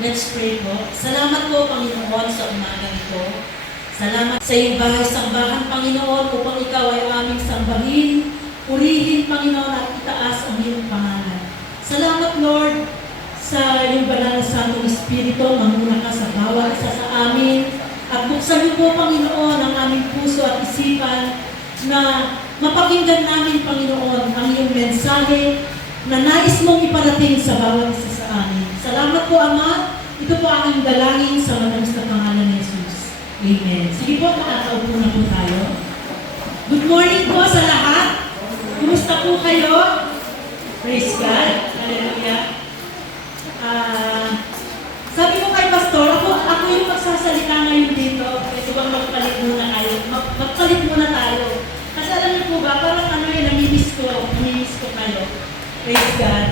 Let's pray po. Salamat po, Panginoon, sa umaga nito. Salamat sa iyong bahay sambahan, Panginoon, upang ikaw ay aming sambahin, purihin, Panginoon, at itaas ang iyong pangalan. Salamat, Lord, sa iyong banal na Santong Espiritu, mamuna ka sa bawat isa sa amin. At buksan niyo po, Panginoon, ang aming puso at isipan na mapakinggan namin, Panginoon, ang iyong mensahe na nais mong iparating sa bawat isa sa amin. Salamat po, Ama. Ito po ang aming dalangin sa matamis na pangalan ni Jesus. Amen. Sige po, makakaupo na po tayo. Good morning po sa lahat. Kumusta po kayo? Praise God. Hallelujah. Sabi ko kay Pastor, ako yung magsasalita ngayon dito. Ito bang magpalit muna kayo? Magpalit muna tayo. Kasi alam niyo po ba, parang namimiss ko kayo. Praise God.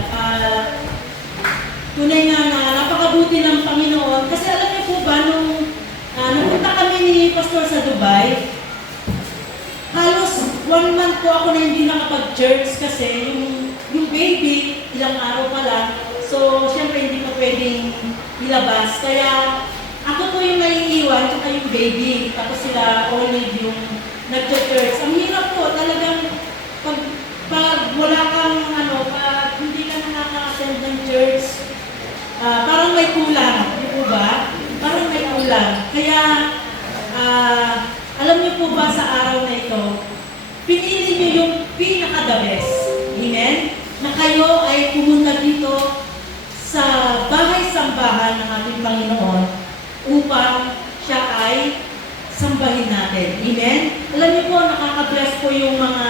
Tunay nga na napakabuti ng Panginoon. Kasi alam niyo po ba, nung napunta kami ni Pastor sa Dubai, halos 1 month po ako na hindi nakapag-church kasi yung baby, ilang araw pa lang. So, syempre hindi pa pwedeng ilabas. Kaya, ako po yung naiiwan, tsaka yung baby. Tapos sila, Olive, yung nag-church. Ang hirap po, talagang pag wala kang, pag hindi ka nakaka-attend ng church, parang may kulang, di po ba? Parang may kulang. Kaya, alam niyo po ba sa araw na ito, pinili niyo yung pinaka-the best. Amen? Na kayo ay pumunta dito sa bahay-sambahan ng ating Panginoon upang siya ay sambahin natin. Amen? Alam niyo po, nakaka-bless po yung mga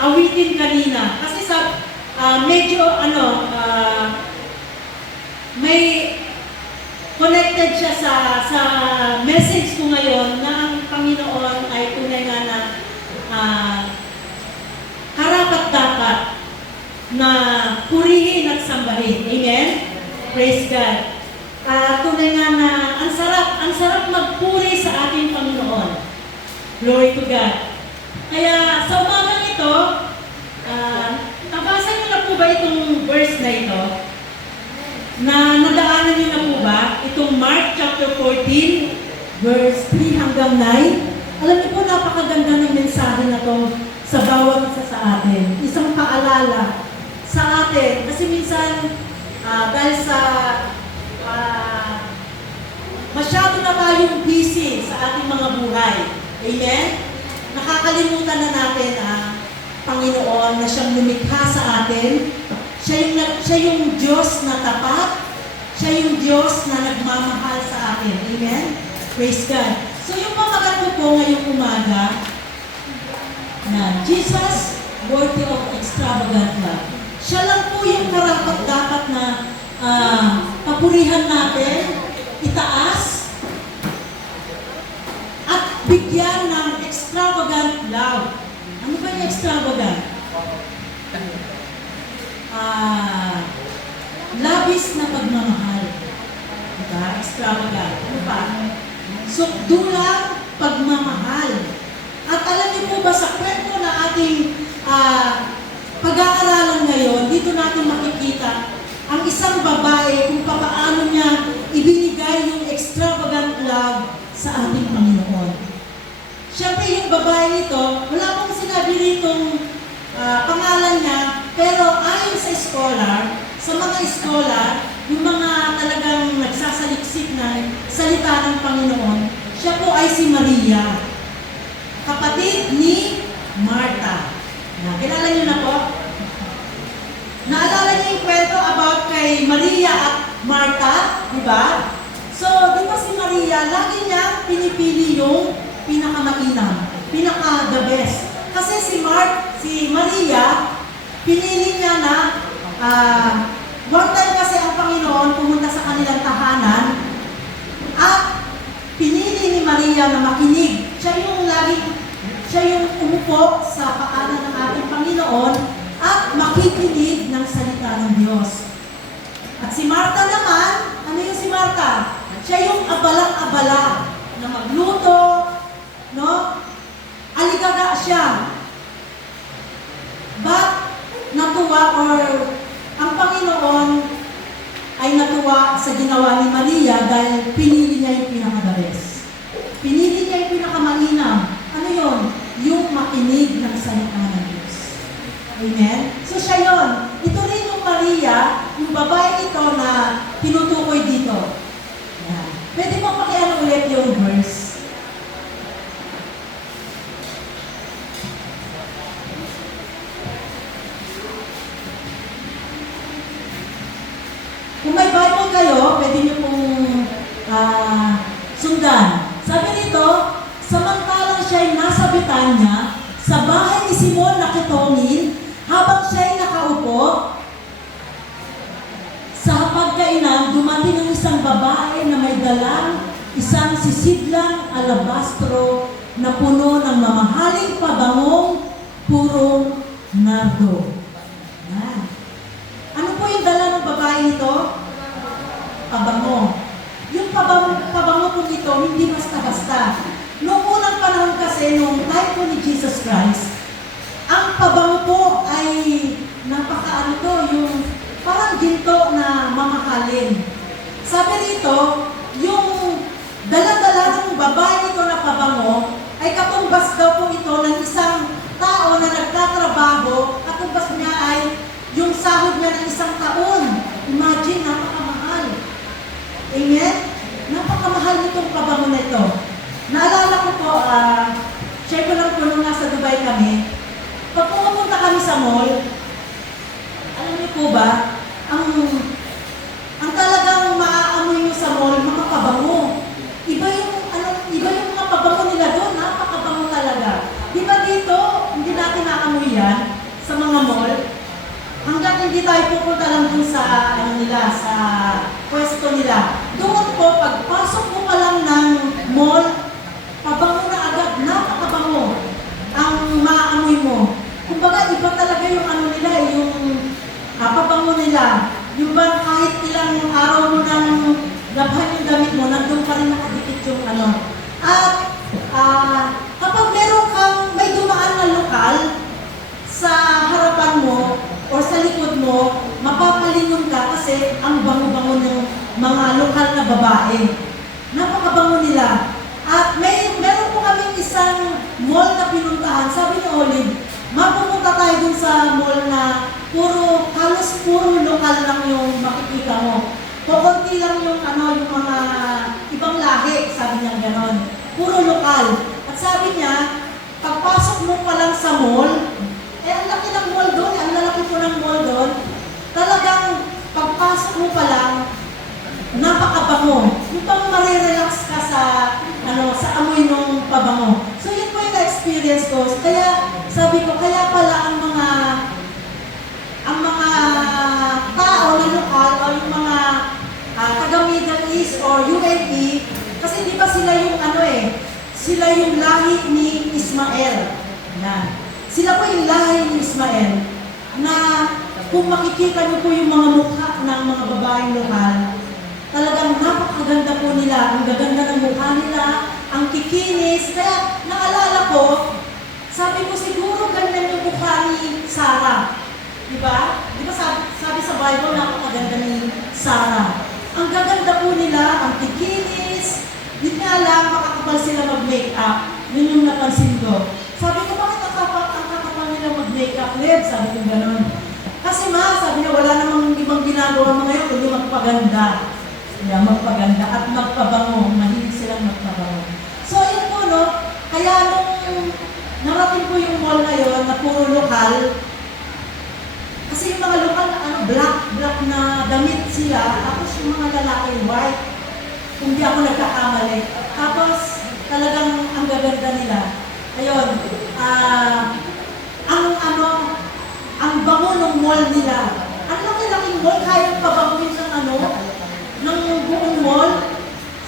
awitin kanina. Kasi sa medyo may connected siya sa message ko ngayon na ang Panginoon ay tunay nga na karapat-dapat na purihin at sambahin. Amen? Praise God. Tunay nga na ang sarap magpuri sa ating Panginoon. Glory to God. Kaya sa umagang ito, nabasa niyo na po ba itong verse na ito? Na nadaanan niyo na po ba? Itong Mark chapter 14, verse 3 hanggang 9. Alam niyo po, napakaganda ng mensahe na to sa bawat isa sa atin. Isang paalala sa atin. Kasi minsan, dahil sa masyado na tayong busy sa ating mga buhay. Amen? Nakakalimutan na natin ang Panginoon na siyang lumikha sa atin. Siya yung Diyos na tapat. Siya yung Diyos na nagmamahal sa atin. Amen? Praise God. So yung pamagat ko po ngayong umaga na Jesus, worthy of extravagant love. Siya lang po yung karapat-dapat na papurihan natin, itaas, at bigyan ng extravagant love. Ano ba yung extravagant? Labis na pagmamahal. Diba? Extravagant. Ano pa? Sukdulang pagmamahal. At alam niyo po ba sa kwento na ating pag-aaralan ngayon, dito natin makikita ang isang babae kung paano niya ibinigay yung extravagant love sa ating Panginoon. Siyempre yung babae nito, wala pong sinabi ritong pangalan niya, pero ayon sa scholar, sa mga scholar, yung mga talagang nagsasaliksik na salita ng Panginoon, siya po ay si Maria, kapatid ni Martha. Kilala niyo na po? Naalala niyo yung kwento about kay Maria at Martha, di ba? So, di ba si Maria, lagi niya pinipili yung pinakamainam, pinaka-the best. Kasi si Maria, pinili niya na, one time kasi ang Panginoon pumunta sa kanilang tahanan at pinili ni Maria na makinig. Siya yung umupo sa paanan ng ating Panginoon at makikinig ng salita ng Diyos. At si Martha naman, ano yung si Martha? Siya yung abalang-abala na magluto, no? Aligaga siya. But, natuwa or ang Panginoon ay natuwa sa sa ginawa ni Maria dahil pinili niya yung pinaka-the best. Pinili niya yung pinaka-mainam. Ano yun? Yung makinig ng salita ng Diyos. Amen? So siya yun. Ito rin yung Maria, yung babae ito na tinutukoy dito. Yan. Pwede mo pakiano ulit yung verse. Kung may Bible kayo, pwede niyo pong sundan. Sabi nito, samantalang siya'y nasa Betanya, sa bahay ni Simon na kitongin, habang siya'y nakaupo, sa pagkainan, dumating ang isang babae na may dalang isang sisidlang alabastro na puno ng mamahaling pabangong purong nardo. Yan. Ano po yung dala ng babae nito? Pabango. Yung pabango po nito, hindi basta-basta. Noong unang panahon kasi, noong time po ni Jesus Christ, ang pabango po ay napakaano to, yung parang ginto na mamahalin. Sabi rito, yung dala-dala ng babae nito na pabango, ay katumbas daw po ito ng isang tao na nagtatrabaho, katumbas niya ay yung sahod niya ng isang taon. Imagine, napakamahal. Amen? Napakamahal nitong pabango na ito. Naalala ko po, share ko lang po nung nasa Dubai kami, pag pumupunta kami sa mall, alam niyo po ba, ang talagang maaamoy niyo sa mall, mga pabango. Iba yung mga pabango nila doon, napakabango talaga. Di ba dito, hindi natin naamoy yan sa mga mall? Hanggang hindi tayo pupunta lang dun sa, sa pwesto nila. Doon po, pagpasok mo pa lang ng mall, pabango na agad, napakabango ang maaamoy mo. Kumbaga, iba talaga yung nila, yung pabango nila. Yung ba kahit ilang araw mo nang labhan yung damit mo, nandun pa rin nakadikit yung At kapag meron kang may dumaan na lokal sa harapan mo, o sa likod mo, mapapalingon ka kasi ang bango-bango ng mga lokal na babae. Napakabango nila. At meron po kaming isang mall na pinuntahan. Sabi ni Olive, mapupunta tayo dun sa mall na halos puro lokal lang yung makikita mo. Kukunti lang yung yung mga ibang lahi, sabi niya gano'n. Puro lokal. At sabi niya, pagpasok mo pa lang sa mall, ang laki ng mall doon, ang lalaki po ng mall doon, talagang pagpasok mo pa lang, napakabango. Yung pang marirelax ka sa amoy ng pabango. So yun po yung na-experience ko. Kaya sabi ko, kaya pala ang mga tao na lokal o yung mga taga Middle East or UAE, kasi di ba sila yung sila yung lahi ni Ismael. Yan. Sila po yung lahi ni Ismael na kung makikita niyo po yung mga mukha ng mga babaeng lokal, talagang napakaganda po nila. Ang gaganda ng mukha nila, ang kikinis. Kaya naalala ko, sabi ko siguro ganyan yung mukha ni Sarah. Diba? Diba sabi sa Bible, napakaganda ni Sarah. Ang gaganda po nila, ang kikinis. Hindi nga lang, makakapal sila mag-makeup. Yun yung napansin ko. Sabi ko, bakit ang kakapal nila mag-makeup, Led? Sabi ko gano'n. Kasi sabi niya, wala namang ibang ginagawa mo ngayon, kundi magpaganda. Yeah, magpaganda at magpabango. Mahilig silang magpabango. So, yun po, kaya nung narating po yung mall na yun, na puro lokal, kasi yung mga lokal na black na damit sila, tapos yung mga lalaki white, kung di ako nagkakamali. Tapos, talagang ang gaganda nila. Ayun, ang bango ng mall nila. Ang laki-laking mall, kaya pabanguin ng buong mall.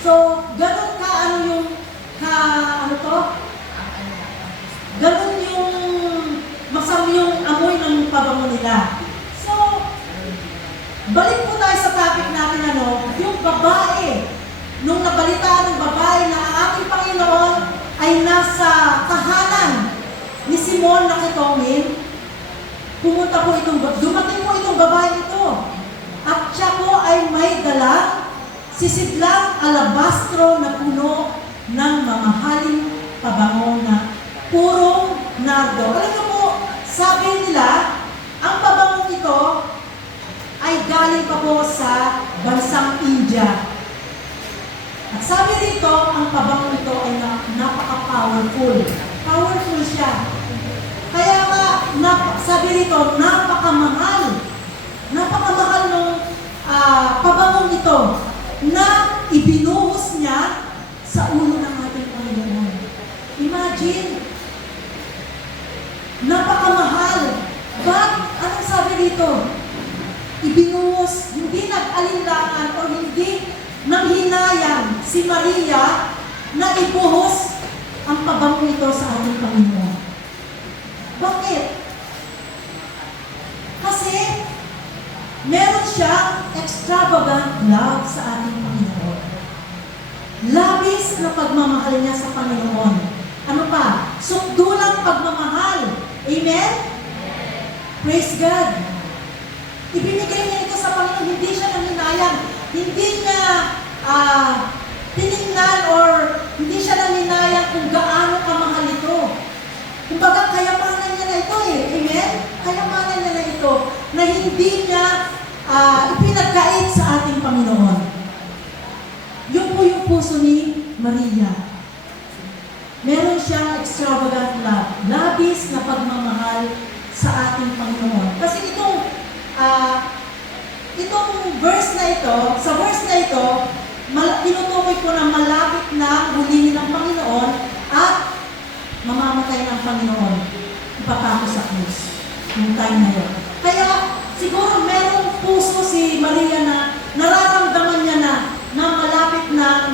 So, ganun ganun yung masam yung amoy ng pabango nila. So, balik po tayo sa topic natin, yung babae. Nung nabalitaan ng babae na ang ating Panginoon ay nasa tahanan ni Simon na kitongin, dumating po itong babae ito. At siya po ay may dalang sisidlang alabastro na puno ng mamahaling pabango na purong nardo. Alam niyo po, sabi nila, ang pabangong ito ay galing pa po sa bansang India. At sabi rito, ang pabangong ito ay napaka-powerful. Powerful siya. Kaya nga, sabi rito, napakamahal. Napakamahal ng pabangong ito na ibinuhos niya sa ulo ng ating Panginoon. Imagine, napakamahal. Anong sabi rito? Ibinuhos, hindi nag-alinlangan o hindi nanghinayang si Maria na ibuhos ang pabangong ito sa ating Panginoon. Bakit? Kasi meron siyang extravagant love sa ating Panginoon. Labis na pagmamahal niya sa Panginoon. Ano pa? Sukdulang pagmamahal. Amen? Praise God. Ibinigay niya ito sa Panginoon. Hindi siya nanghinayang. Hindi niya tinignan or hindi siya nanghinayang kung gaano kamahal ito. Kumbaga, kayamanan niya na ito eh. Amen? Kayamanan niya na ito na hindi niya ipinagkait sa ating Panginoon. Yun po yung puso ni Maria. Meron siyang extravagant love, labis na pagmamahal sa ating Panginoon. Kasi itong verse na ito, sa verse na ito, tinutukoy ko na malapit na hulihin ng Panginoon at mamamatay ng Panginoon. Ipapako sa krus. Yung time na yun. Kaya, siguro merong puso si Maria na nararamdaman niya na malapit na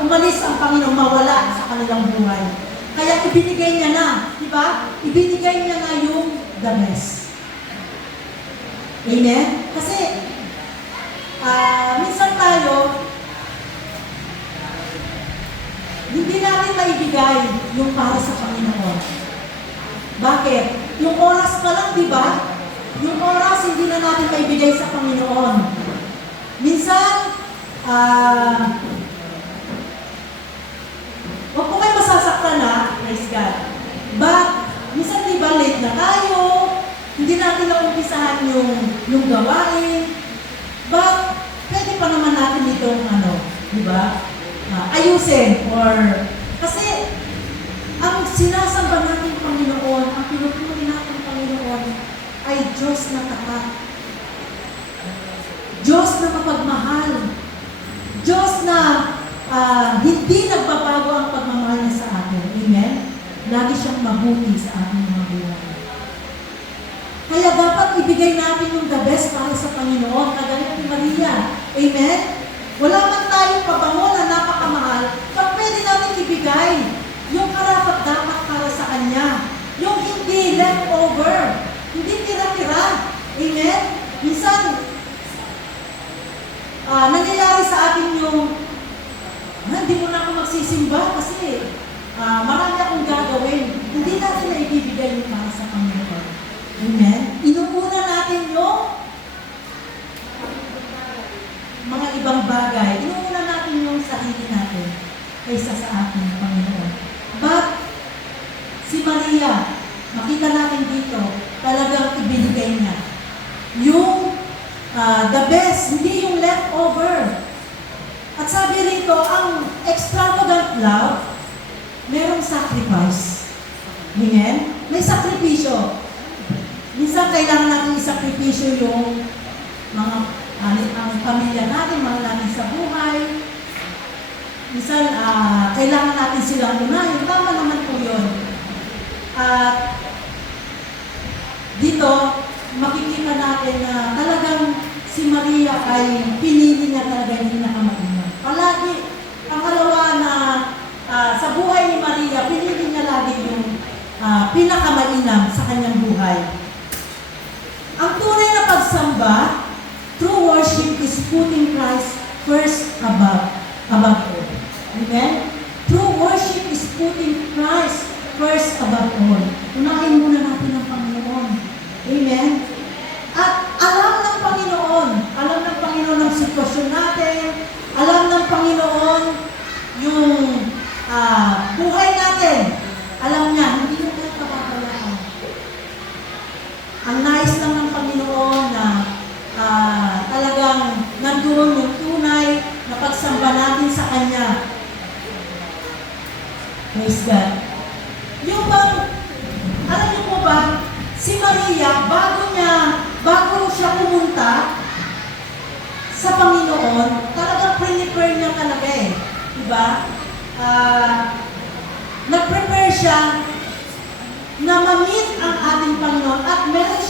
umalis ang Panginoon, mawala sa kanilang buhay. Kaya ibinigay niya na, di ba? Ibinigay niya na yung the best. Amen? Kasi, minsan tayo, hindi natin maibigay yung para sa Panginoon. Bakit? Yung oras pa lang, di ba? Yung oras, hindi na natin maibigay sa Panginoon. Minsan, huwag po kayo masasaktan na, praise God. But, minsan di ba late na tayo, hindi natin nakumpisahan yung gawain, but, pwede pa naman natin itong di ba? Ayusin, or, kasi, ang sinasamba natin Panginoon, ang pinupuri natin Panginoon, ay Diyos na tapat. Diyos na mapagmahal. Diyos na hindi nagbabago ang pagmamahal niya sa atin. Amen? Lagi siyang mabuti sa ating mga buhay. Kaya dapat ibigay natin yung the best para sa Panginoon, kagaya ni Maria. Amen? Wala man tayong pabango na napakamahal, pag pwede natin ibigay yung karapat-dapat para sa Kanya. Yung hindi leftover. Hindi tira-tira. Amen? Minsan, nangyayari sa atin yung hindi mo na ako magsisimba kasi marami akong gagawin. Hindi natin na ibibigay yung para sa Panginoon. Amen? Inuuna natin yung mga ibang bagay. Inuuna natin yung sarili natin kaysa sa ating Panginoon. But, si Maria, makita natin dito, talagang ibinigay niya yung the best, hindi yung leftover. At sabi rito, ang extravagant love, merong sacrifice. Amen? May sakripisyo. Minsan kailangan natin isakripisyo yung mga ang pamilya natin, mga natin sa buhay. Minsan, kailangan natin silang unahin. Tama naman po yun. At dito, makikita natin na talagang si Maria ay pinili niya talaga yung pinakamainam. Palagi, pangalawa na sa buhay ni Maria, pinili niya lagi yung pinakamainam sa kanyang buhay. Ang tunay na pagsamba, true worship is putting Christ first above all. Amen? True worship is putting Christ first above all. Unahin muna natin ang Panginoon. Amen? At alam ng Panginoon ang sitwasyon natin, Praise God. Yung bang, alam niyo po ba, si Maria, bago siya pumunta sa Panginoon, talagang prepare niya talaga eh. Diba? Nag-prepare siya na ma-meet ang ating Panginoon at meron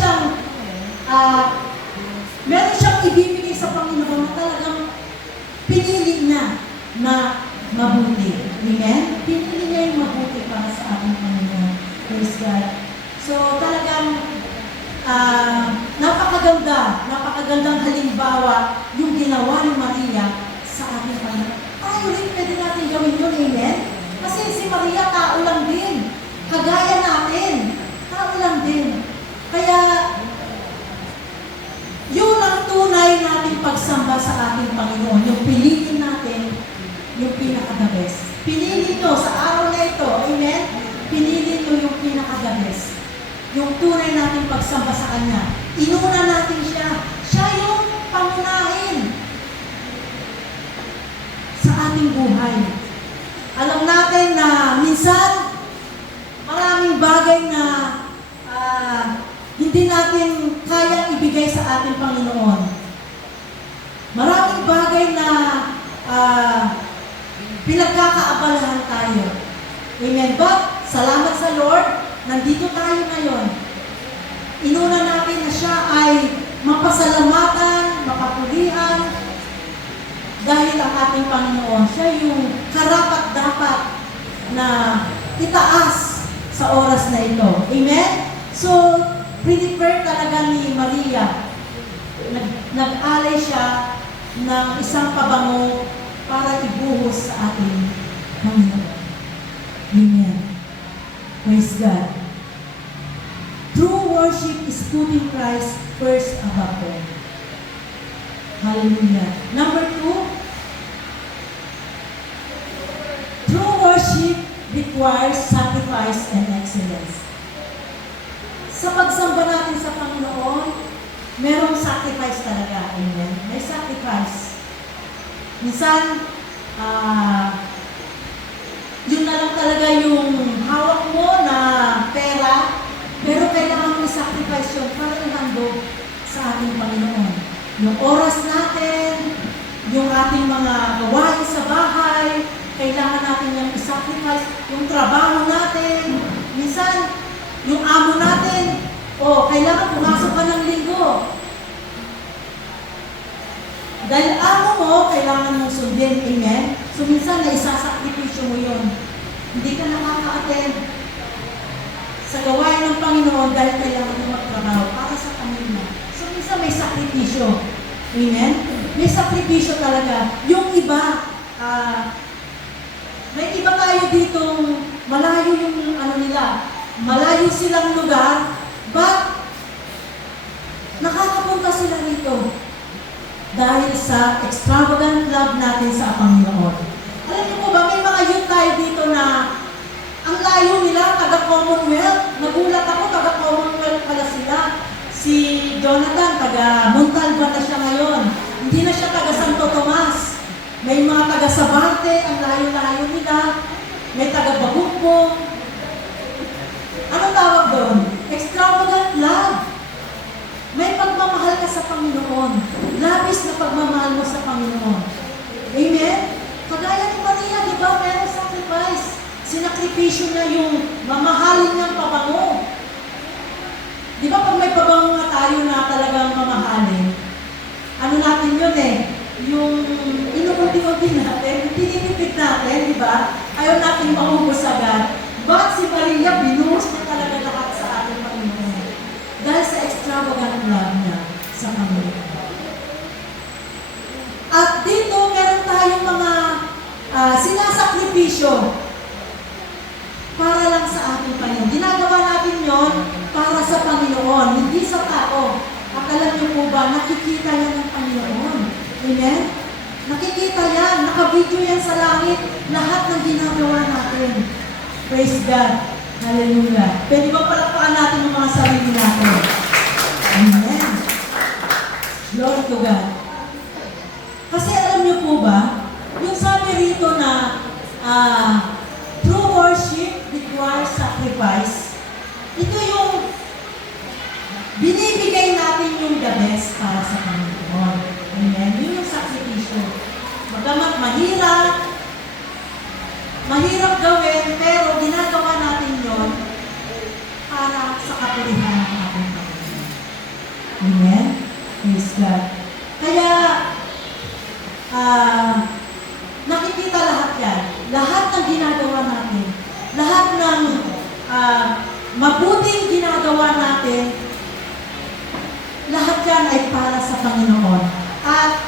siyang ibibigay sa Panginoon na talagang pinili na mabuti. Amen? Pinili niya yung mabuti para sa ating Panginoon. Praise God. So talagang napakagandang halimbawa yung ginawa ni Maria sa ating Panginoon. Tayo rin pwede natin gawin yun, amen? Kasi si Maria tao lang din. Kagaya natin. Tao lang din. Kaya, yun ang tunay nating pagsamba sa ating Panginoon. Yung piliin natin, yung pinaka-the best. Pinili nyo sa araw na ito, amen? Pinili nyo yung pinaka-the best. Yung tunay nating pagsamba sa Kanya. Inuna natin siya. Siya yung pangunahin sa ating buhay. Alam natin na minsan, maraming bagay na hindi natin kayang ibigay sa ating Panginoon. Maraming bagay na pinagkakaabalahan tayo. Amen. But, salamat sa Lord, nandito tayo ngayon. Inuna natin na siya ay mapasalamatan, mapapulihan, dahil ang ating Panginoon, siya yung karapat-dapat na itaas sa oras na ito. Amen? So, prepare talaga ni Maria. Nag-alay siya ng isang pabango para ibuhos sa ating Panginoon. Amen. Praise God. True worship is putting Christ first above all. Hallelujah. Number 2, true worship requires sacrifice and excellence. Sa pagsamba natin sa Panginoon, merong sacrifice talaga. Amen? May sacrifice. Minsan, yun na lang talaga yung hawak mo na pera, pero kailangan mo i-sacrifice yun para ihandog sa ating Panginoon. Yung oras natin, yung ating mga gawain sa bahay, kailangan natin yung i-sacrifice, yung trabaho natin. Minsan, yung amo natin, kailangan pumasok ka ng linggo. Dahil amo mo, kailangan mong sundin. Amen? So, minsan, naisasakripisyo mo yun. Hindi ka nakaka-attend sa gawain ng Panginoon dahil kailangan mo magtrabaho para sa Panginoon. So, minsan may sakripisyo. Amen? May sakripisyo talaga. Yung iba, may iba tayo ditong malayo yung malayo silang lugar, but nakakapunta sila rito dahil sa extravagant love natin sa Panginoon. Alam niyo po ba, may mga youth tayo dito na ang layo nila, taga-Commonwealth. Nagulat ako, taga-Commonwealth pala sila. Si Jonathan, taga-Montalban na siya ngayon. Hindi na siya taga-Santo Tomas. May mga taga-Sabarte, ang layo-layo nila. May taga-Bagumpong. Anong tawag doon? Extravagant love. May pagmamahal ka sa Panginoon. Labis na pagmamahal mo sa Panginoon. Amen? Kagaya ni Maria, di ba? Mayroong sacrifice. Sinakripisyo niya yung mamahalin niyang pabango. Di ba pag may pabango nga tayo na talagang mamahalin, ano natin yun eh? Yung inuunti-unti natin, tinipipit natin, di ba? Ayaw natin maubos agad. But si Maria, binuhos niya talaga lahat sa ating Panginoon. Dahil sa extravagant love niya sa Panginoon. At dito, meron tayong mga sinasakripisyo para lang sa ating Panginoon. Ginagawa natin yon para sa Panginoon, hindi sa tao. At alam niyo po ba, nakikita yan ng Panginoon. Amen? Nakikita yan, nakabidyo yan sa langit, lahat ng ginagawa natin. Praise God. Hallelujah. Pwede ba palakpakan natin ang mga sarili natin? Amen. Glory to God. Kasi alam niyo po ba, yung sabi rito na true worship yung the best para sa Panginoon. Amen? Yun yung sakripisyo. Bagamat mahirap gawin, pero ginagawa natin yon para sa kapulihan ng ating Panginoon. Amen? Praise God. Kaya, nakikita lahat yan. Lahat ng ginagawa natin, lahat ng mabuting ginagawa natin, lahat yan ay para sa Panginoon. At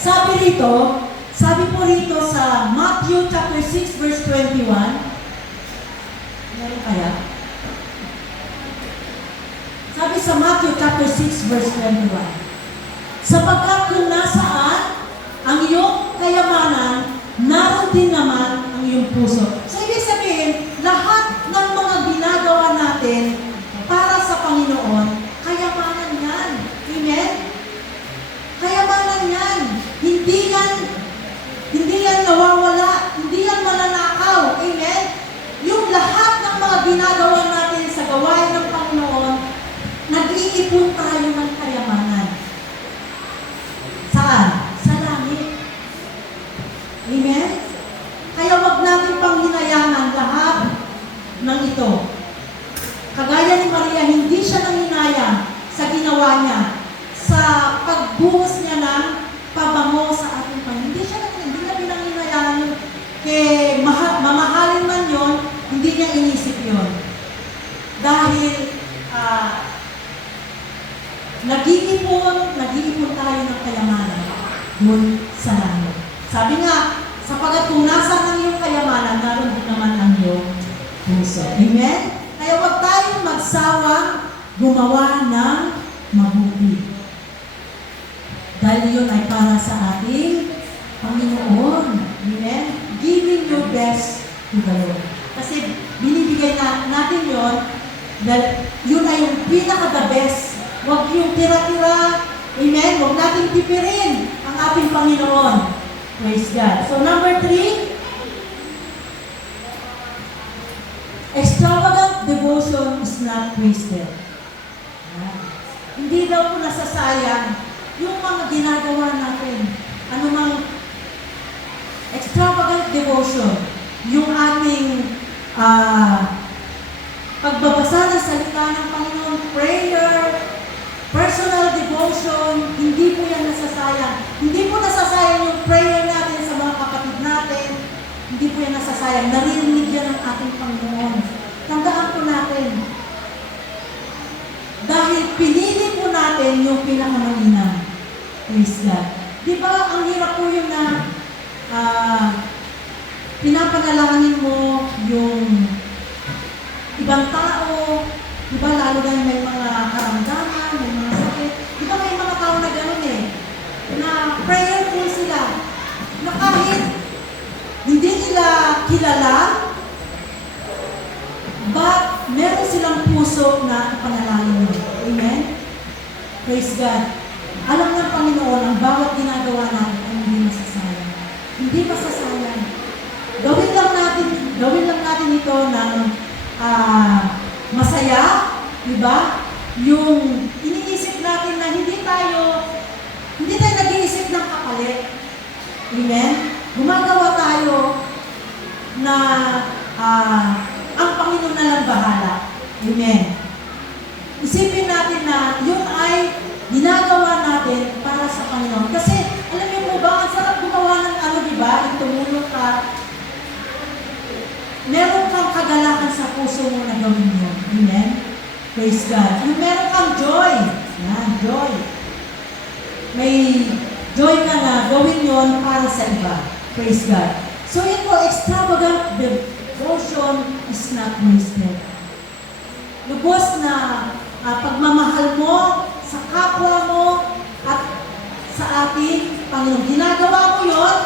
sabi po rito sa Matthew chapter 6 verse 21, meron kaya? Sabi sa Matthew chapter 6 verse 21, sapagkat kung nasaan ang iyong kayamanan, naroon din naman ang iyong puso. So, ibig sabihin, lahat ng mga ginagawa natin para sa Panginoon, kayamanan yan. Amen? Kayamanan yan. Hindi yan nawawala. Hindi yan mananakaw. Amen? Yung lahat ng mga ginagawa natin sa gawain ng Panginoon, nag-iipon tayo ng kayamanan. Saan? Sa langit. Amen? Kaya wag natin pang hinayangan lahat ng ito. Kagaya ni Maria, hindi siya nanghinayang sa ginawa niya, sa pagbuhos niya ng pabango sa ating Panginoon. Hindi niya pinanghinayangan yun. Kaya mamahalin man yun, hindi niya inisip yun. Dahil nag-iipon tayo ng kayamanan dun sa langit. Sabi nga, sapagat kung nasa ang iyong kayamanan, naroon din naman ang iyong puso. Amen? Kaya huwag tayong magsawang gumawa ng mabuti. Dahil yun ay para sa ating Panginoon. Amen? Giving your best to the Lord. Kasi binibigay natin yun, dahil yun ay yung pinaka-the best. Huwag yung tira-tira. Amen? Huwag natin tipirin ang ating Panginoon. Praise God. So number 3, extravagant devotion is not wasted. Hindi daw po nasasayang yung mga ginagawa natin. Anumang extravagant devotion, yung ating pagbabasa ng salita ng Panginoon, prayer, personal devotion, hindi po yan nasasayang. Hindi po nasasayang yung prayer natin sa mga kapatid natin. Hindi po yan nasasayang. Naririnig yan ng ating Panginoon. Tandaan po natin. Dahil pinili po natin yung pinakamanginang. Praise God. Di ba, ang hirap po yung na pinapanalangin mo yung ibang tao, di ba, lalo na may mga karamdaman, may mga sakit. Di ba may mga tao na gano'n na prayerful sila, na kahit hindi nila kilala, but meron silang puso na ipanalangin mo. Amen? Praise God. Alam ng Panginoon, ang bawat ginagawa natin ay hindi masasayang. Hindi masasayang. Gawin lang natin ito ng masaya, di ba? Yung iniisip natin na hindi tayo nag-iisip ng kapalit. Amen? Gumagawa tayo na ang Panginoon na lang bahala. Amen? Isipin natin na yun ay ginagawa natin para sa Panginoon. Kasi, alam niyo po ba, ang sarap gumawa ng di ba? Yung tumulong ka, meron kang kagalakan sa puso mo na gawin mo. Amen? Praise God. Yung meron kang joy. Yan, joy. May joy ka na gawin yon para sa iba. Praise God. So yun po, extravagant devotion is not wasted. Lubos na pagmamahal mo sa kapwa mo at sa ating Panginoon. Ginagawa mo yon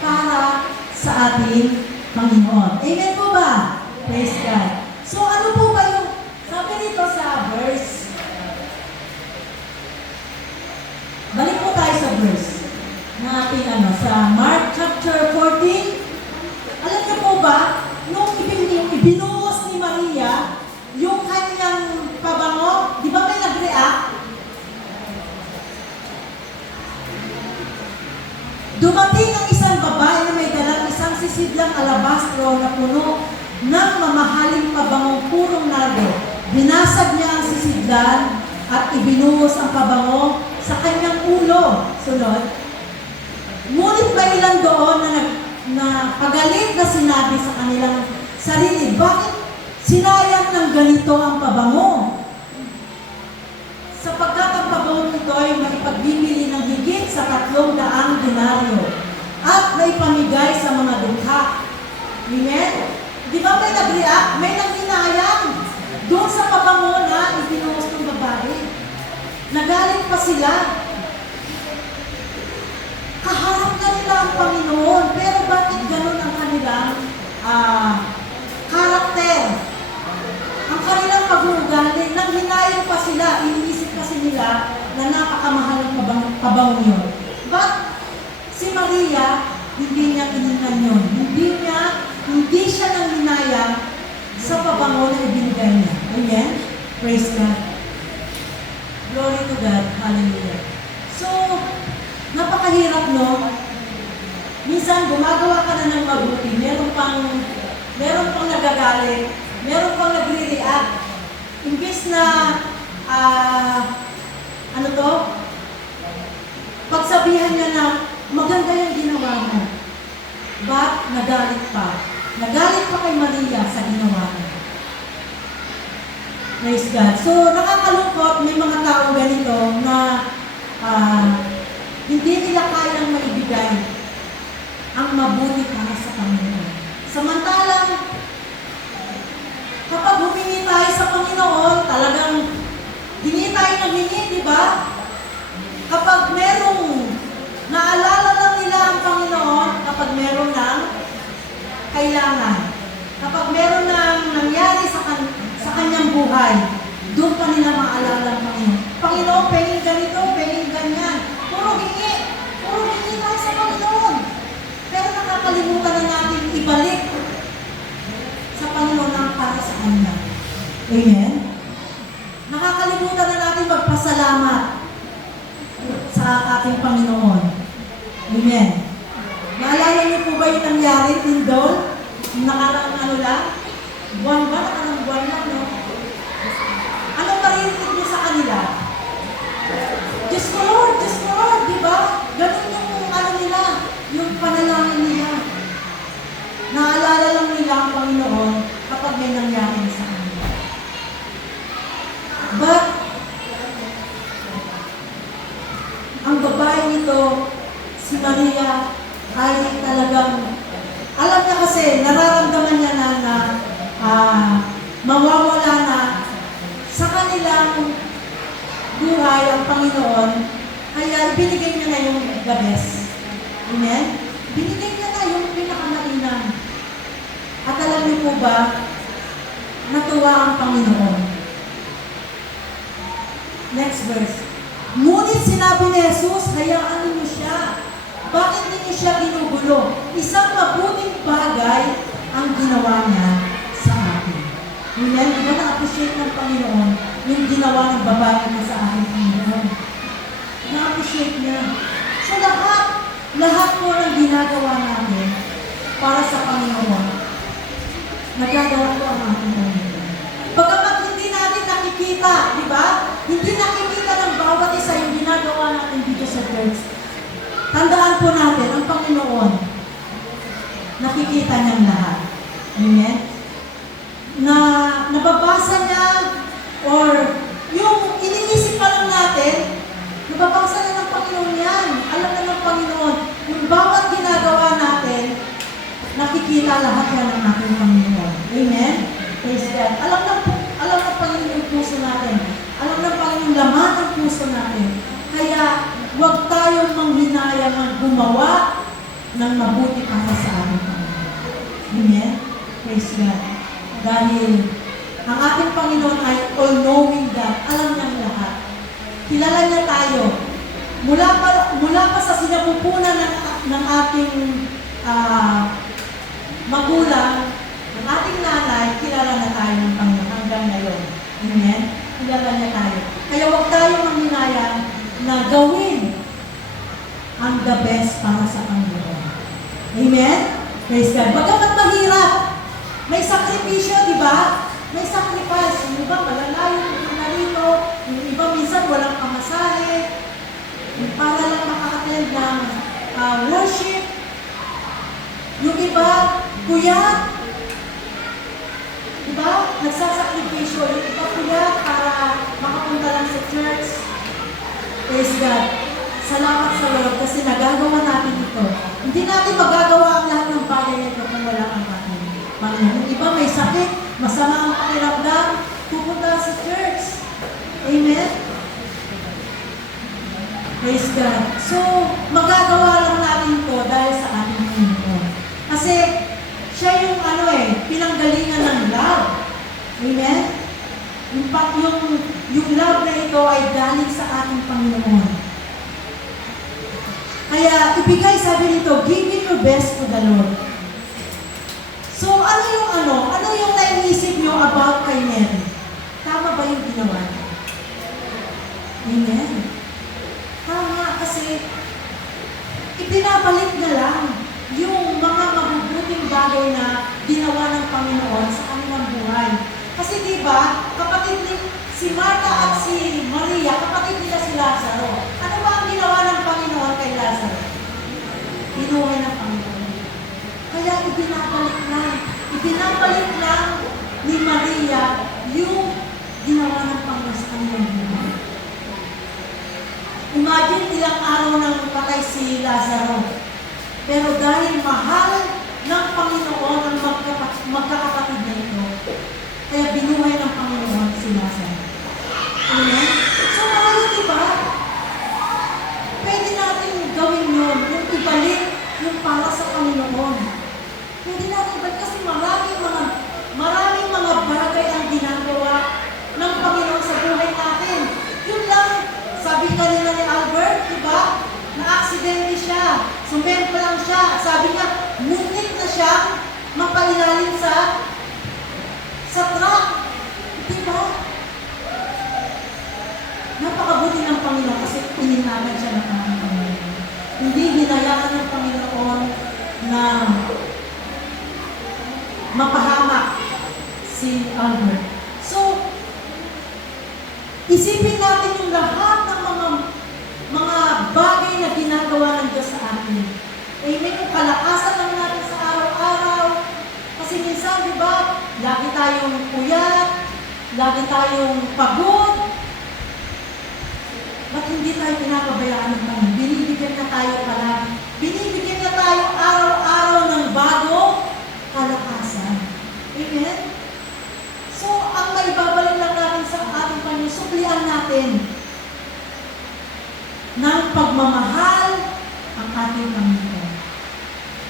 para sa ating Panginoon. Amen po ba? Praise God. So ano po ba yung sabi nito sa verse? Balik po tayo sa verse na ating sa Mark chapter 14. Alam niyo po ba, nung ibinuhos ni Maria yung kanyang pabango, di ba may nag-react? Dumating ang isang babae na may dalang isang sisidlang alabastro na puno ng mamahaling pabangong purong nardo. Binasag niya ang sisidlan at ibinuhos ang pabango sa kanyang ulo. Sunod. Ngunit may ilan doon na pagalit na sinabi sa kanilang sarili, bakit sinayang ng ganito ang pabango? Sapagkat ang pabangong ito ay maipagbibili ng higit sa 300 denaryo at naipamigay sa mga dukha. Amen? Di ba may nag-react? May nanghinayang doon sa pabango na ibinuhos ng babae. Nagalit pa sila. Kaharap na nila ang Panginoon, pero bakit ganun ang kanilang karakter? Ang kanilang pag-uugali, nanghinayang pa sila, iniisip kasi nila na napakamahal ang pabango yun. But si Maria, hindi niya kiningan yun. Hindi siya nanghinayang sa pabango na ibinigay niya. Amen? Praise God. Glory to God. Hallelujah. So, napakahirap, no? Minsan, gumagawa ka na ng mabuti. Meron pang nagagalit. Meron pang nagre-react. Imbis na, pagsabihan niya na, maganda yung ginawa mo. But, nagalit pa. Nagalit pa kay Maria sa ginawa niya. Praise God. So, nakakalungkot, may mga tao ganito na hindi nila kayang maibigay ang mabuti para sa Panginoon. Samantalang, kapag humingi tayo sa Panginoon, talagang hingi tayo ng hingi, di ba? Kapag merong naalala lang nila ang Panginoon, kapag meron ng kailangan, kapag meron ng nangyari sa kanyang buhay, doon pa nila maalala ang Panginoon. Panginoon, pengin ganito, pengin ganyan. Puro hingi tayo sa Panginoon. Pero nakakalimutan na natin ibalik sa Panginoon ang para sa Kanya. Amen? Nakakalimutan na natin magpasalamat sa ating Panginoon. Amen? Naalala niyo po ba yung nangyari, Tindol? Nakarang buwan ba? Nakarang buwan lang, no? Anong maririnig niyo sa kanila? Diyos ko Lord, di ba? Ganun yung nila, yung panalangin nila. Naalala lang nila ang Panginoon kapag may nangyari sa kanila. But, ang babae nito, si Maria, ay talagang, alam niya kasi, nararamdaman niya na mawawala na sa kanilang buhay ang Panginoon, kaya binigay niya na yung the best. Amen? Binigay niya na yung pinakamainam. At alam niyo po ba, natuwa ang Panginoon. Next verse. Ngunit sinabi ni Jesus, hayaan niyo siya. Bakit niyo siya ginugulo? Isang mabuting bagay ang ginawa niya sa akin. Amen? Di ba na-appreciate ng Panginoon yung ginawa ng babae na sa akin, Panginoon? Na-appreciate niya. So lahat po ng ginagawa natin para sa Panginoon, nagagawa ko ang ating Panginoon. Pagkamat hindi natin nakikita, di ba? Hindi nakikita ng bawat isa yung ginagawa natin dito sa church. Tandaan po natin, ang Panginoon, nakikita niyang lahat. Amen? Na nababasa niya, or yung iniisip pa lang natin, nababasa na ng Panginoon yan. Alam na ng Panginoon, yung bawat ginagawa natin, nakikita lahat yan ng ating Panginoon. Amen? Praise God. Alam ng Panginoon yung puso natin. Alam ng Panginoon laman ng puso natin. Kaya, huwag tayong manghinayang ang gumawa ng mabuti para sa ating Panginoon. Amen? Praise God. Dahil ang ating Panginoon ay all-knowing God. Alam niyang lahat. Kilala niya tayo. Mula pa sa sinapupunan ng ating magulang, ng ating nanay, kilala na tayo ng Panginoon hanggang ngayon. Amen? Kilala niya tayo. Kaya huwag tayo manghinayang na gawin ang the best para sa Panginoon. Amen? Praise God. Bagamat mahirap, may sakripisyo, di ba? May sacrifice. Yung iba malalayo, yung narito, yung iba minsan walang pamasahe, para lang maka-attend ng worship. Yung iba, kuyat. Diba? Nagsasakripisyo. Yung iba kuyat para makapunta lang sa church. Praise God. Salamat sa Lord kasi nagagawa natin ito. Hindi natin magagawa ang lahat ng bagay nito kung wala ang ating Panginoon. Yung iba may sakit, masama ang pakiramdam, pupunta sa church. Amen? Praise God. So, magagawa lang natin ito dahil sa ating Panginoon. Kasi, siya yung pinanggalingan ng love. Amen? Yung love na ito ay galing sa ating Panginoon. Kaya, ibigay, sabi nito, give your best to the Lord. So, ano yung naiisip nyo about kay Mary? Tama ba yung ginawa niya? Amen? Tama, kasi ibinabalik na lang yung mga mabubuting bagay na ginawa ng Panginoon sa kanilang buhay. Kasi diba, kapatid ni si Martha at si Maria, kapatid nila si Lazaro. Ano ba ang ginawa ng Panginoon kay Lazaro? Binuhay ng Panginoon. Kaya ibinabalik lang ni Maria yung ginawa ng Panginoon sa kanilang buhay. Imagine ilang araw nang patay si Lazaro. Pero dahil mahal ng Panginoon ang magkakapatid na ito, kaya binuhay ng Panginoon si Lazaro. Amen? So, diba? Pwede natin gawin yun, yung ibalik yung para sa Panginoon. Pwede natin ibalik kasi maraming mga bagay ang ginagawa ng Panginoon sa buhay natin. Yun lang, sabi kanina ni Albert, diba? Na-aksidente siya. Sumempa lang siya. Sabi niya, muntik na siya mapailalim sa truck. Diba? Napakabuti ng Panginoon kasi pininagan siya ng Panginoon. Hindi hinayaan ng Panginoon na mapahamak si Albert. So, isipin natin yung lahat ng mga bagay na ginagawa ng Diyos sa atin. Amen. Kung kalakasan lang natin sa araw-araw. Kasi minsan, di ba, lagi tayong puyat, lagi tayong pagod. Ba't hindi tayo pinapabayaan ng Panginoon? Binibigyan na tayo palagi. Binibigyan na tayo araw-araw ng bago kalakasan. Amen? So, ang maibabalik lang natin sa ating Panginoon, suklian natin ng pagmamahal ang ating Panginoon.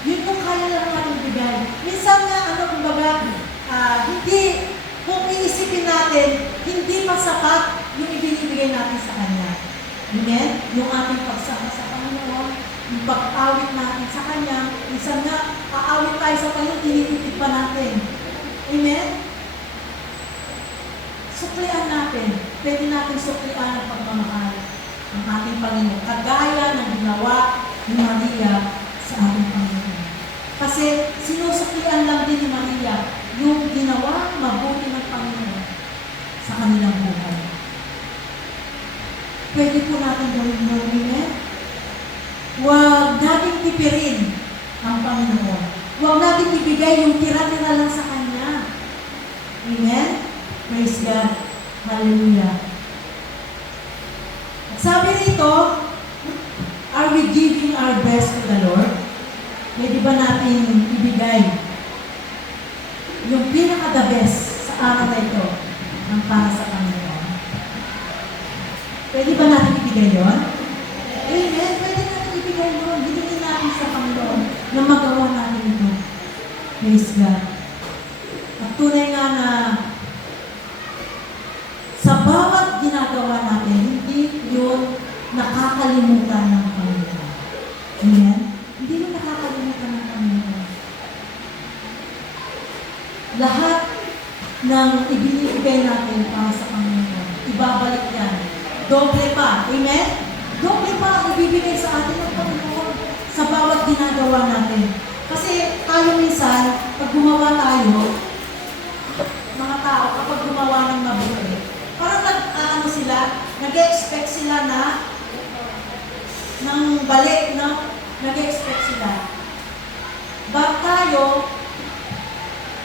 Yun kung kaya lang natin bigay. Minsan nga, hindi, kung iisipin natin, hindi pa sapat yung ibinibigay natin sa Kanya. Amen? Yung ating pagsama sa Panginoon, yung pag-awit natin sa Kanya, minsan nga, aawit tayo sa Kanya, tinitipid pa natin. Amen? Suklian natin. Pwede natin suklian ang pagmamahal ng ating Panginoon. Kagaya ng ginawa ni Maria sa ating Panginoon. Kasi sinusuklian lang din ni Maria yung ginawa mabuti ng Panginoon sa kanilang buhay. Pwede po natin gawin yun. Amen? Huwag natin tipirin ang Panginoon. Huwag natin ibigay yung tira-tira lang sa Kanya. Amen? Praise God. Hallelujah. At sabi rito, are we giving our best to the Lord? Pwede ba natin ibigay yung pinaka-the best sa araw na ito ng para sa Panginoon? Pwede ba natin ibigay yun? Amen. Pwede natin ibigay yun. Hiningin natin sa Panginoon na magawa natin ito. Praise God. At tunay nga na sa bawat ginagawa natin, hindi yun nakakalimutan ng Panginoon. Amen? Hindi yun nakakalimutan ng Panginoon. Lahat ng ibinibigay natin para sa Panginoon, ibabalik yan. Doble pa. Amen? Doble pa ang ibibigay sa atin ng Panginoon sa bawat ginagawa natin. Kasi tayo minsan, pag gumawa tayo, mga tao, kapag gumawa ng mabuti, parang nag-expect sila na ng balik, no? Nag-expect sila. Ba't tayo,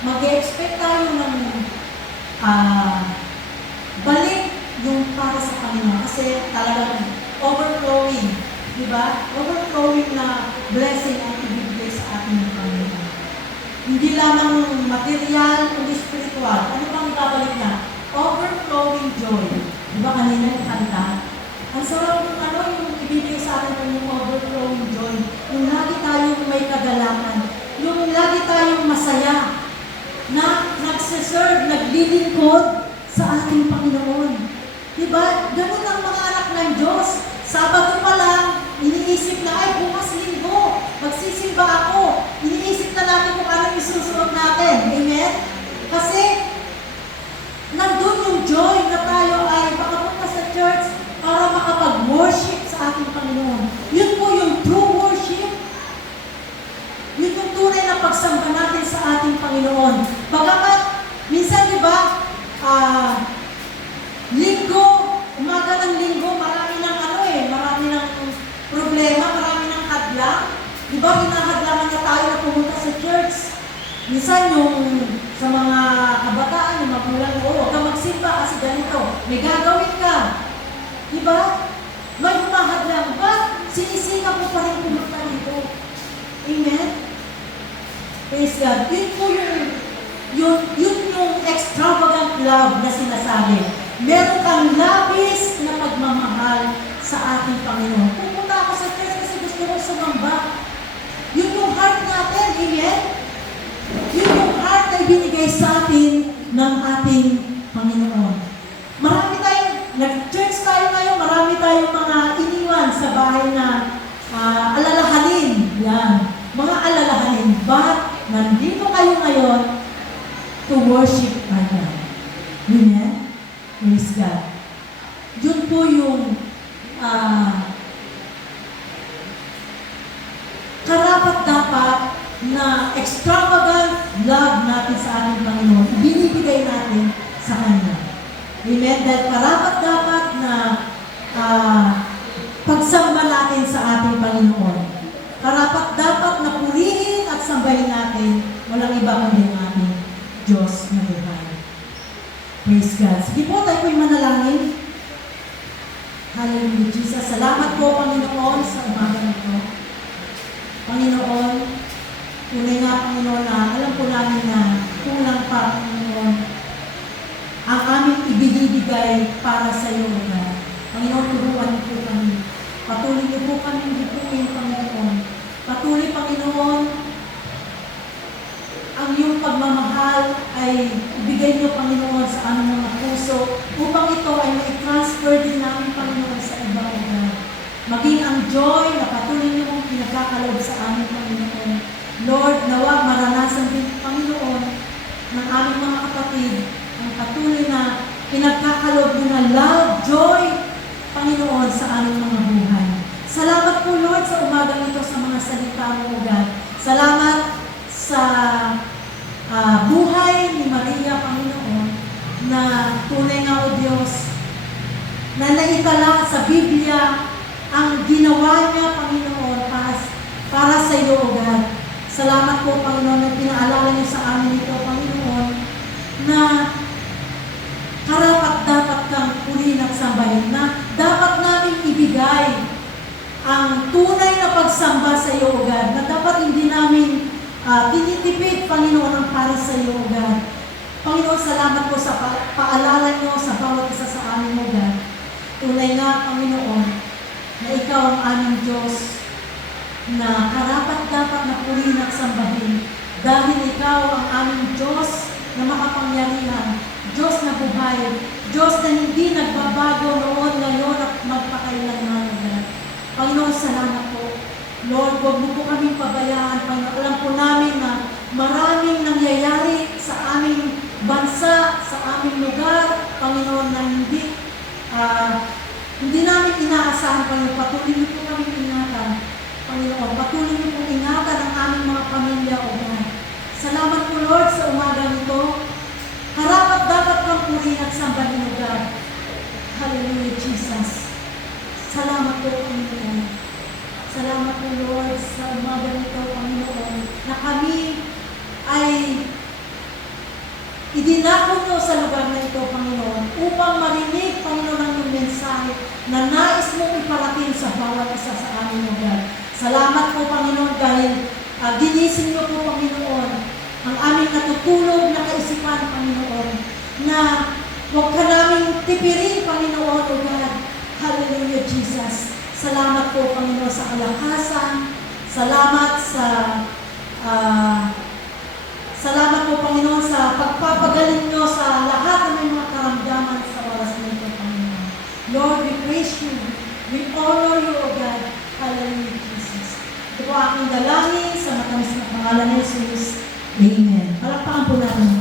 mag-expect tayo ng balik yung para sa Panginoon. Kasi talagang overflowing, di ba? Overflowing na blessing ang ibibigay sa atin ng Panginoon. Hindi lamang material, kundi spiritual. Ano bang ibabalik na? Overflowing joy. Di ba kanina yung kanta? Ang sarap yung yung ibibigay sa atin yung overflowing joy. Yung lagi tayong may kagalakan. Yung lagi tayong masaya na nagsiserve, naglilingkod sa ating Panginoon. Diba? Ganun ang mga anak ng Diyos. Sabado pa lang, iniisip na, ay bukas linggo, magsisimba ako. Iniisip na natin kung anong isusunod natin. Amen? Kasi, nandun yung joy na tayo ay makapunta sa church para makapag-worship sa ating Panginoon. Yun po yung true worship. Yun yung tunay na pagsamba natin sa ating Panginoon. Bagamat, minsan diba, linggo, umaga ng linggo, marami ng marami ng problema, marami ng hadlang. Diba, hinahadlangan na tayo na pumunta sa church. Minsan yung sa mga kabataan, yung magulang, huwag ka magsimba kasi ganito, may gagawin ka. Diba? May humahadlang, but sinisika mo pa rin pumunta dito. Amen? Praise God. Yun yung extravagant love na sinasabi. Meron kang labis na pagmamahal sa ating Panginoon. Pupunta ako sa church kasi gusto ko sumamba. Yun yung heart natin, amen? Yun yung heart na ibinigay sa atin ng ating Panginoon. Marami tayong, nag-church tayo ngayon, marami tayong mga iniwan sa bahay na alalahanin. Yan. Mga alalahanin. But, nandito kayo ngayon to worship God. Amen? Praise God. Yun po yung karapat-dapat na extravagant love natin sa ating Panginoon. Binibigay natin sa Kanya. Amen? Dahil karapat-dapat na pagsamba natin sa ating Panginoon. Karapat-dapat na purihin at sambahin natin walang iba kundi ang ating Diyos na buhay. Praise God. Sige po, tayo po'y manalangin. Hallelujah, Jesus. Salamat po, Panginoon, sa umaga nito. Panginoon, tunay nga, Panginoon, na alam po namin na kulang pa, Panginoon, ang aming ibinibigay para sa iyo, God. Panginoon, turuan niyo po kami. Patuloy niyo po kami hipuin, Panginoon. Patuloy, Panginoon, ang iyong pagmamahal ay ibigay niyo, Panginoon, sa aming mga puso upang ito ay ma-transfer din namin, Panginoon, sa iba, God. Maging ang joy na patuloy niyo mong pinagkakalob sa aming, Panginoon. Lord, nawa maranasan din, Panginoon, ng aming mga kapatid, ang patuloy na pinagkakalob niyo na love, joy, Panginoon, sa aming mga buhay. Salamat po, Lord, sa umagang ito sa mga salita mo, God. Salamat sa buhay ni Maria, Panginoon, na tunay nga, O Diyos, na naitala sa Biblia ang ginawa niya, Panginoon, para sa iyo, O God. Salamat po, Panginoon, na pinaalala niyo sa amin ito, Panginoon, na karapat-dapat kang purihin at sambahin, na dapat namin ibigay ang tunay na pagsamba sa iyo, O God, na dapat hindi namin tinitipid, Panginoon, ang para sa iyo, O God. Panginoon, salamat po sa paalala niyo sa bawat isa sa amin, O God. Tunay nga, Panginoon, na ikaw ang aming Diyos, na karapat-dapat na purihin at sambahin, dahil ikaw ang aming Diyos na makapangyarihan, Diyos na buhay, Diyos na hindi nagbabago noon, ngayon at magpakailanman, O God. Panginoon, salamat po. Lord, huwag mo po kaming pabayaan. Panginoon, alam po namin na maraming nangyayari sa aming bansa, sa aming lugar, Panginoon, na hindi namin inaasahan. kaligtasan, Panginoon. Patuloy niyo po kami ingatan, Panginoon. Patuloy niyo po ingatan ang aming mga pamilya, O God. Salamat po, Lord, sa umaga nito. Karapat dapat kang purihin at sambahin, O God. Hallelujah, Jesus. Salamat po, Panginoon. Salamat po, Lord, sa umaga nito, Panginoon, na kami ay idinako nyo sa lugar na ito, Panginoon, upang marinig, Panginoon, ang iyong mensahe na nais mong iparating sa bawat isa sa amin, O God. Salamat po, Panginoon, dahil ginising nyo po, Panginoon, ang aming natutulog na kaisipan, Panginoon, na huwag ka naming tipirin, Panginoon, O God. Hallelujah, Jesus. Salamat po, Panginoon, sa kalakasan. Salamat sa salamat po, Panginoon, sa pagpapagaling nyo sa lahat ng may mga karamdaman sa oras na ito, Panginoon. Lord, we praise you. We honor you, O God. Hallelujah, Jesus. Ito po aking dalangin sa matamis na pangalan ni Jesus. Amen. Palakpakan po natin.